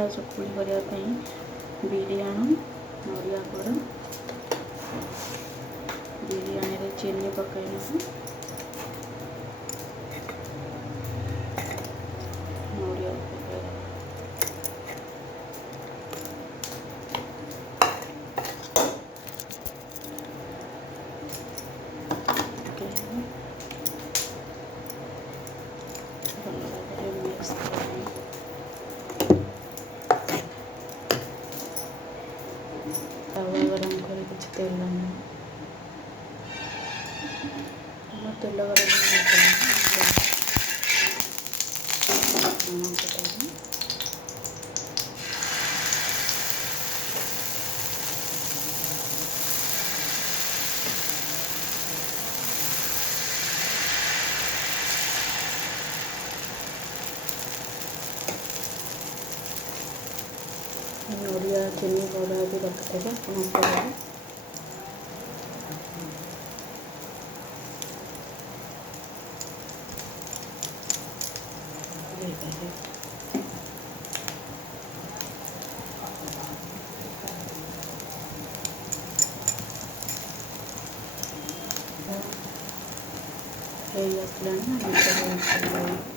ପିଠା ଚକୁଳି କରିବା ପାଇଁ ବିରି ଆଣ, ନଡ଼ିଆ କୋଡ଼, ବିରିୟାନୀରେ ଚିନି ପକାଇନେବୁ, ନଡ଼ିଆ ପକାଇଦେବୁ, ଭଲ ଭାବରେ ମିକ୍ସ କରିଦେବୁ। ତାୱା ଗରମ କରି କିଛି ତେଲ ନେବୁ, ତେଲ ଗରମ ନଡ଼ିଆ ଚିନି ବରା ବି ରଖିଦେବେ ଆପଣଙ୍କ ଘରେ। ହେଇ ଆସିଲାଣି